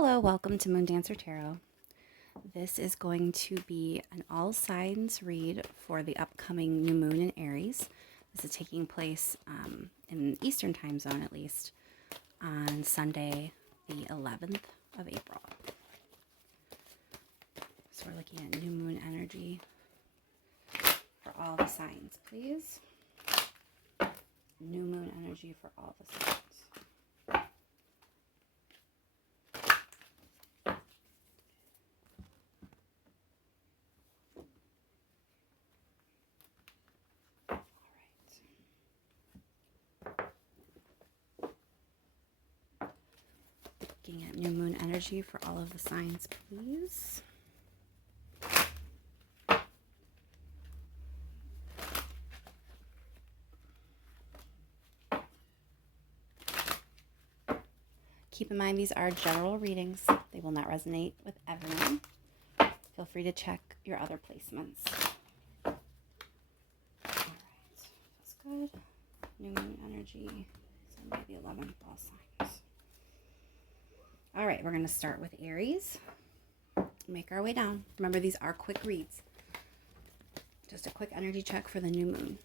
Hello, welcome to Moon Dancer Tarot. This is going to be an all signs read for the upcoming new moon in Aries. This is taking place in the Eastern time zone, at least, on Sunday, the 11th of April. So we're looking at new moon energy for all the signs, please. New moon energy for all the signs. Looking at new moon energy for all of the signs, please. Keep in mind these are general readings. They will not resonate with everyone. Feel free to check your other placements. All right, that's good. New moon energy, Sunday the 11th, all signs. All right, we're going to start with Aries. Make our way down. Remember, these are quick reads. Just a quick energy check for the new moon.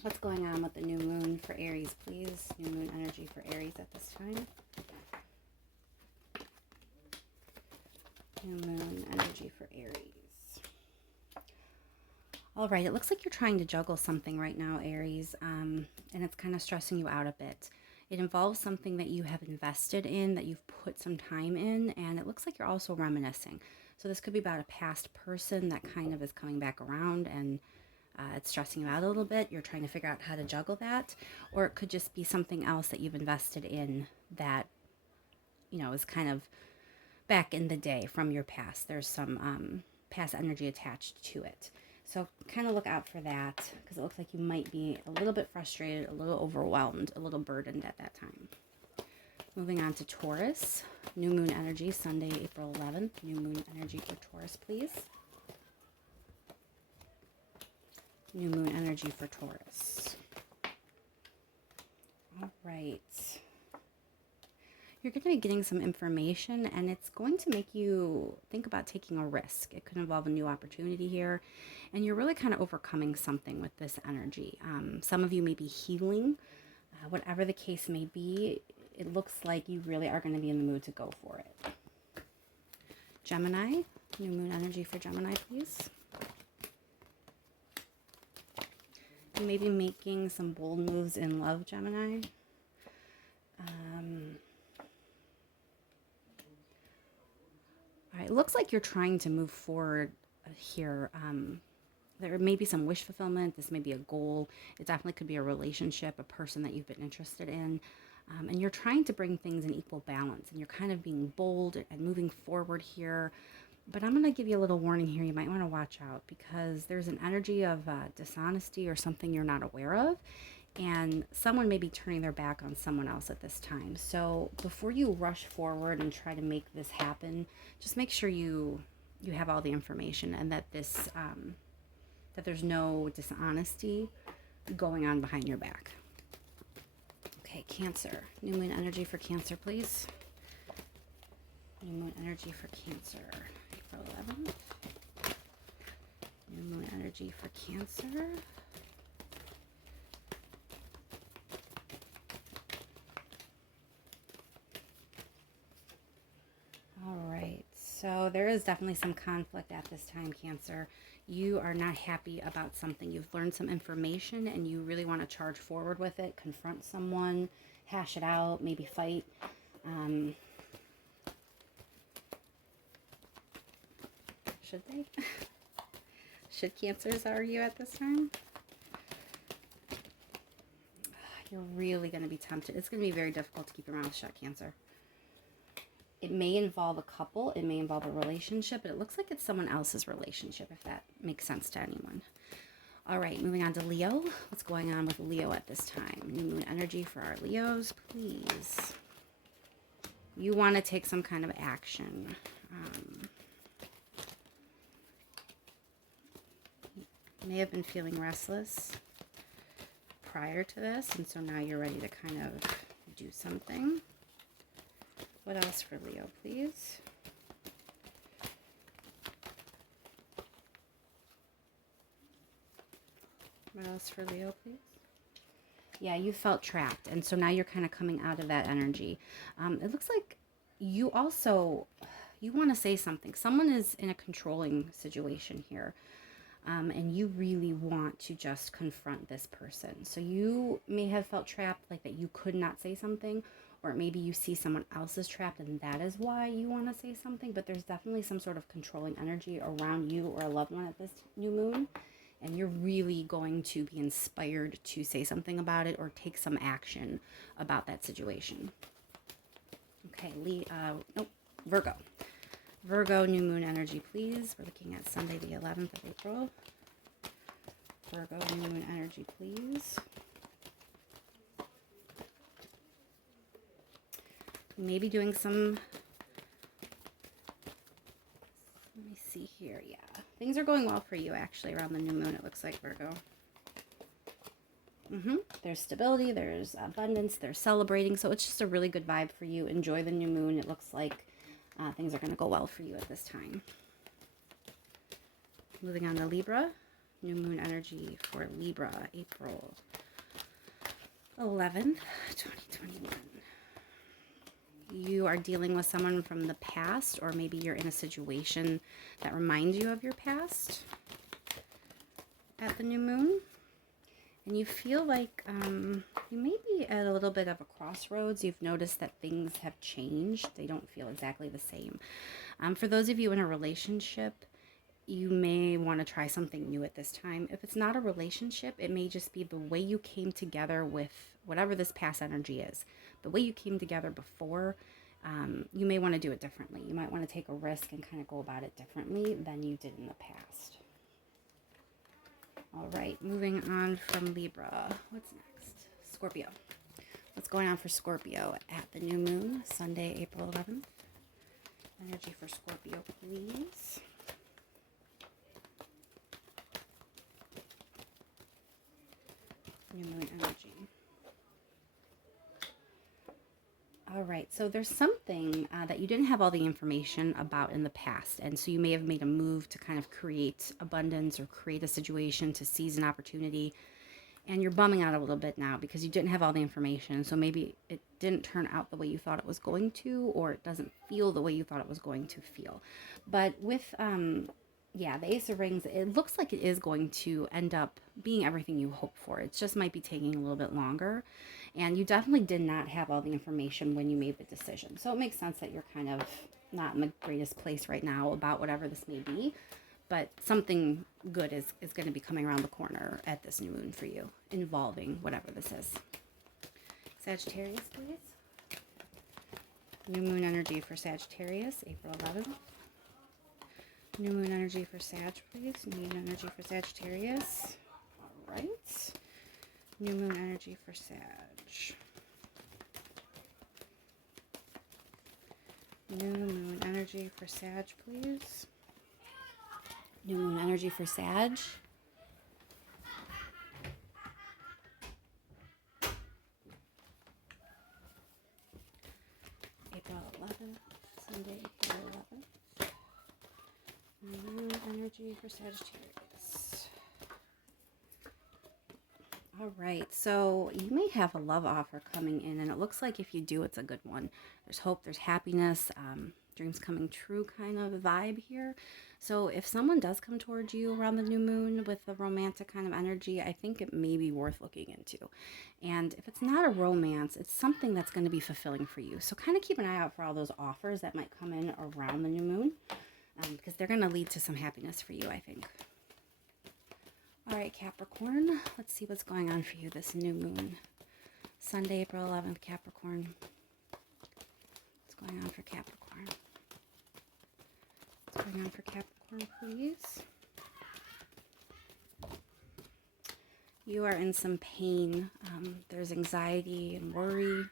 What's going on with the new moon for Aries, please? New moon energy for Aries at this time. New moon energy for Aries. All right, it looks like you're trying to juggle something right now, Aries, and it's kind of stressing you out a bit. It involves something that you have invested in, that you've put some time in, and it looks like you're also reminiscing. So this could be about a past person that kind of is coming back around, and it's stressing you out a little bit. You're trying to figure out how to juggle that, or it could just be something else that you've invested in that, you know, is kind of back in the day from your past. There's some past energy attached to it. So kind of look out for that, because it looks like you might be a little bit frustrated, a little overwhelmed, a little burdened at that time. Moving on to Taurus. New moon energy, Sunday, April 11th. New moon energy for Taurus, please. New moon energy for Taurus. All right. You're going to be getting some information, and it's going to make you think about taking a risk. It could involve a new opportunity here, and you're really kind of overcoming something with this energy. Some of you may be healing. Whatever the case may be, it looks like you really are going to be in the mood to go for it. Gemini, new moon energy for Gemini, please. You may be making some bold moves in love, Gemini. All right, it looks like you're trying to move forward here. There may be some wish fulfillment. This may be a goal. It definitely could be a relationship, a person that you've been interested in. And you're trying to bring things in equal balance. And you're kind of being bold and moving forward here. But I'm going to give you a little warning here. You might want to watch out, because there's an energy of dishonesty or something you're not aware of. And someone may be turning their back on someone else at this time. So before you rush forward and try to make this happen, just make sure you have all the information, and that this that there's no dishonesty going on behind your back. Okay, Cancer. New moon energy for Cancer, please. New moon energy for Cancer, April 11th. New moon energy for Cancer. So there is definitely some conflict at this time, Cancer. You are not happy about something. You've learned some information and you really want to charge forward with it, confront someone, hash it out, maybe fight. Should they? Should Cancers argue at this time? You're really going to be tempted. It's going to be very difficult to keep your mouth shut, Cancer. It may involve a couple, it may involve a relationship, but it looks like it's someone else's relationship, if that makes sense to anyone. All right, moving on to Leo. What's going on with Leo at this time? New moon energy for our Leos, please. You want to take some kind of action. You may have been feeling restless prior to this, and so now you're ready to kind of do something. What else for Leo, please? What else for Leo, please? Yeah, you felt trapped. And so now you're kind of coming out of that energy. It looks like you also, you want to say something. Someone is in a controlling situation here. And you really want to just confront this person. So you may have felt trapped, like that you could not say something, or maybe you see someone else is trapped and that is why you want to say something, but there's definitely some sort of controlling energy around you or a loved one at this new moon, and you're really going to be inspired to say something about it or take some action about that situation. Okay, Virgo. Virgo, new moon energy, please. We're looking at Sunday, the 11th of April. Virgo, new moon energy, please. Maybe doing some, let me see here, yeah. Things are going well for you, actually, around the new moon, it looks like, Virgo. There's stability, there's abundance, there's celebrating, so it's just a really good vibe for you. Enjoy the new moon. It looks like things are going to go well for you at this time. Moving on to Libra. New moon energy for Libra, April 11th, 2021. You are dealing with someone from the past, or maybe you're in a situation that reminds you of your past at the new moon. And you feel like you may be at a little bit of a crossroads. You've noticed that things have changed. They don't feel exactly the same. For those of you in a relationship, you may want to try something new at this time. If it's not a relationship, it may just be the way you came together with whatever this past energy is. The way you came together before, you may want to do it differently. You might want to take a risk and kind of go about it differently than you did in the past. All right, moving on from Libra. What's next? Scorpio. What's going on for Scorpio at the new moon, Sunday, April 11th? Energy for Scorpio, please. New moon energy. All right, so there's something that you didn't have all the information about in the past, and so you may have made a move to kind of create abundance or create a situation to seize an opportunity, and you're bumming out a little bit now because you didn't have all the information, so maybe it didn't turn out the way you thought it was going to, or it doesn't feel the way you thought it was going to feel. But with the Ace of Rings, it looks like it is going to end up being everything you hoped for. It just might be taking a little bit longer. And you definitely did not have all the information when you made the decision. So it makes sense that you're kind of not in the greatest place right now about whatever this may be. But something good is going to be coming around the corner at this new moon for you, involving whatever this is. Sagittarius, please. New moon energy for Sagittarius, April 11th. New moon energy for Sag, please. New moon energy for Sagittarius. All right. New moon energy for Sag. New moon energy for Sag, please. New moon energy for Sag. April 11th, Sunday, April 11th. New moon energy for Sagittarius. All right, so you may have a love offer coming in, and it looks like if you do, it's a good one. There's hope, there's happiness, dreams coming true kind of vibe here. So if someone does come towards you around the new moon with a romantic kind of energy, I think it may be worth looking into. And if it's not a romance, it's something that's going to be fulfilling for you. So kind of keep an eye out for all those offers that might come in around the new moon, because they're going to lead to some happiness for you, I think. All right, Capricorn, let's see what's going on for you this new moon. Sunday, April 11th, Capricorn. What's going on for Capricorn? What's going on for Capricorn, please? You are in some pain. There's anxiety and worry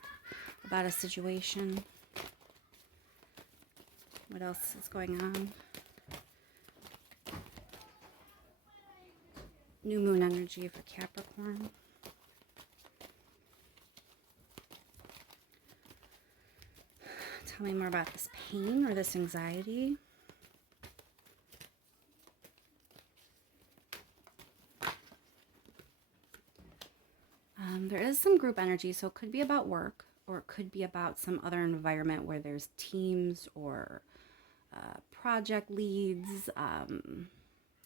about a situation. What else is going on? New moon energy for Capricorn. Tell me more about this pain or this anxiety. There is some group energy, so it could be about work, or it could be about some other environment where there's teams or project leads,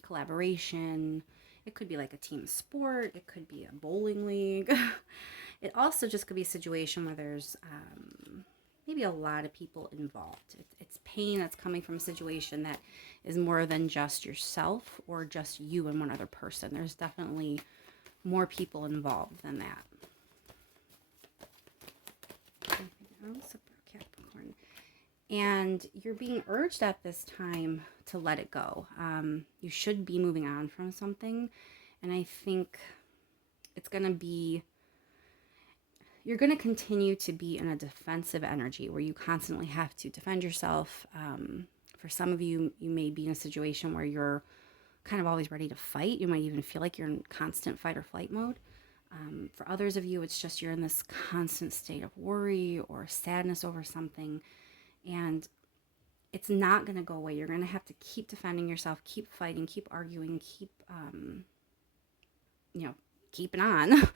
collaboration. It could be like a team sport. It could be a bowling league. It also just could be a situation where there's maybe a lot of people involved. It's pain that's coming from a situation that is more than just yourself or just you and one other person. There's definitely more people involved than that. Anything else about Capricorn? And you're being urged at this time to let it go. You should be moving on from something. And I think it's going to be, you're going to continue to be in a defensive energy where you constantly have to defend yourself. For some of you, you may be in a situation where you're kind of always ready to fight. You might even feel like you're in constant fight or flight mode. For others of you, it's just you're in this constant state of worry or sadness over something. And it's not going to go away. You're going to have to keep defending yourself, keep fighting, keep arguing, keep, keeping on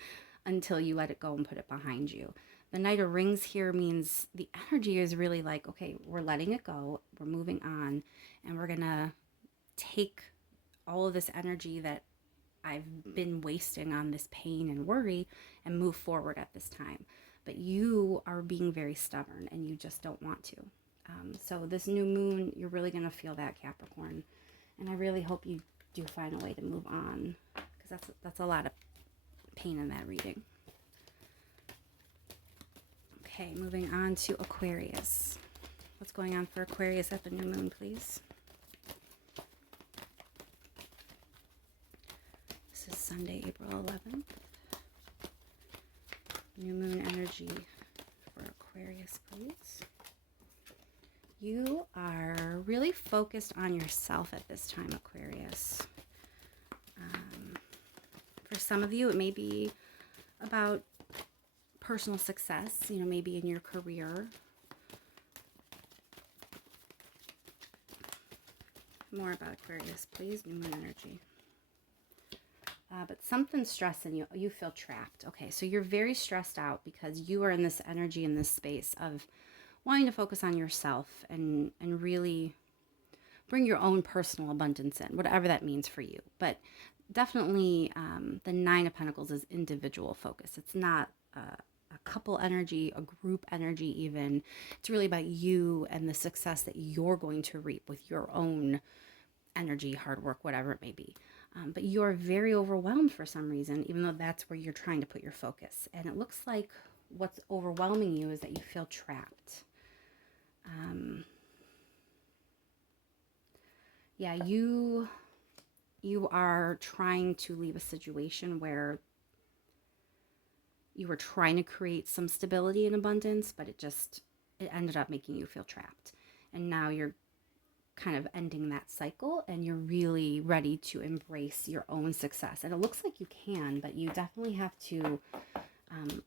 until you let it go and put it behind you. The Knight of Rings here means the energy is really like, okay, we're letting it go. We're moving on, and we're going to take all of this energy that I've been wasting on this pain and worry and move forward at this time. But you are being very stubborn and you just don't want to. So this new moon, you're really going to feel that, Capricorn. And I really hope you do find a way to move on, because that's a lot of pain in that reading. Okay, moving on to Aquarius. What's going on for Aquarius at the new moon, please? This is Sunday, April 11th. New moon energy for Aquarius, please. You are really focused on yourself at this time, Aquarius. For some of you, it may be about personal success, maybe in your career. More about Aquarius, please. New moon energy. But something's stressing you. You feel trapped. Okay, so you're very stressed out because you are in this energy, in this space of wanting to focus on yourself and really bring your own personal abundance in, whatever that means for you. But definitely the Nine of Pentacles is individual focus. It's not a couple energy, a group energy even. It's really about you and the success that you're going to reap with your own energy, hard work, whatever it may be. But you're very overwhelmed for some reason, even though that's where you're trying to put your focus. And it looks like what's overwhelming you is that you feel trapped. You are trying to leave a situation where you were trying to create some stability and abundance, but it ended up making you feel trapped. And now you're kind of ending that cycle and you're really ready to embrace your own success. And it looks like you can, but you definitely have to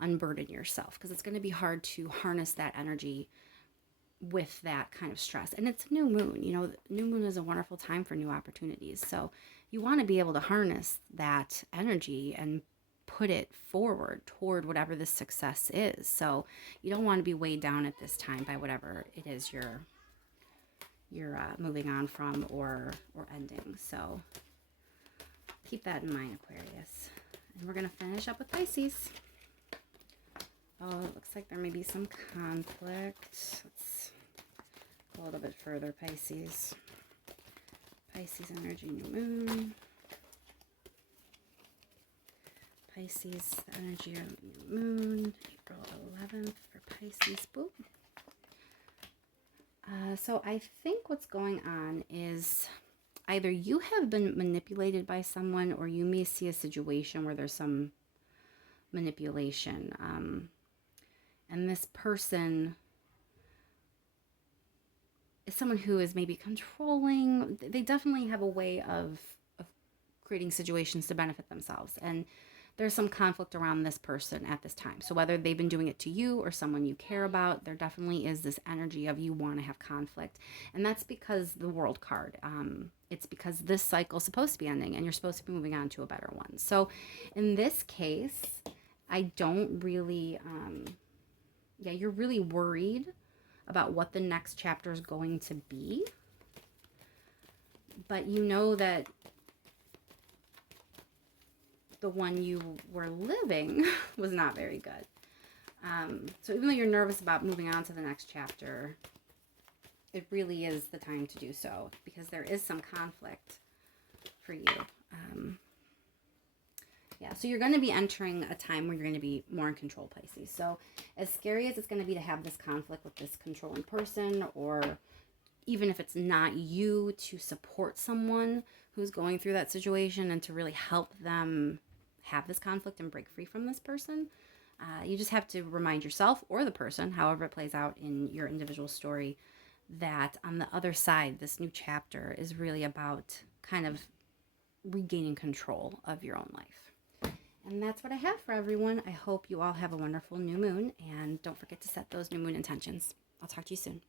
unburden yourself, because it's going to be hard to harness that energy with that kind of stress. And it's new moon. New moon is a wonderful time for new opportunities. So you want to be able to harness that energy and put it forward toward whatever the success is. So you don't want to be weighed down at this time by whatever it is you're moving on from or ending. So keep that in mind, Aquarius. And we're going to finish up with Pisces. Oh, it looks like there may be some conflict. Let's go a little bit further, Pisces. Pisces energy, new moon. Pisces, the energy of new moon, April 11th for Pisces. Boop. So I think what's going on is either you have been manipulated by someone, or you may see a situation where there's some manipulation. And this person is someone who is maybe controlling. They definitely have a way of creating situations to benefit themselves. And there's some conflict around this person at this time. So whether they've been doing it to you or someone you care about, there definitely is this energy of you want to have conflict. And that's because the World card. It's because this cycle is supposed to be ending and you're supposed to be moving on to a better one. So in this case, I don't really, you're really worried about what the next chapter is going to be. But you know that the one you were living was not very good. So even though you're nervous about moving on to the next chapter, it really is the time to do so because there is some conflict for you. So you're going to be entering a time where you're going to be more in control, Pisces. So as scary as it's going to be to have this conflict with this controlling person, or even if it's not you, to support someone who's going through that situation and to really help them have this conflict and break free from this person, you just have to remind yourself or the person, however it plays out in your individual story, that on the other side, this new chapter is really about kind of regaining control of your own life. And that's what I have for everyone. I hope you all have a wonderful new moon, and don't forget to set those new moon intentions. I'll talk to you soon.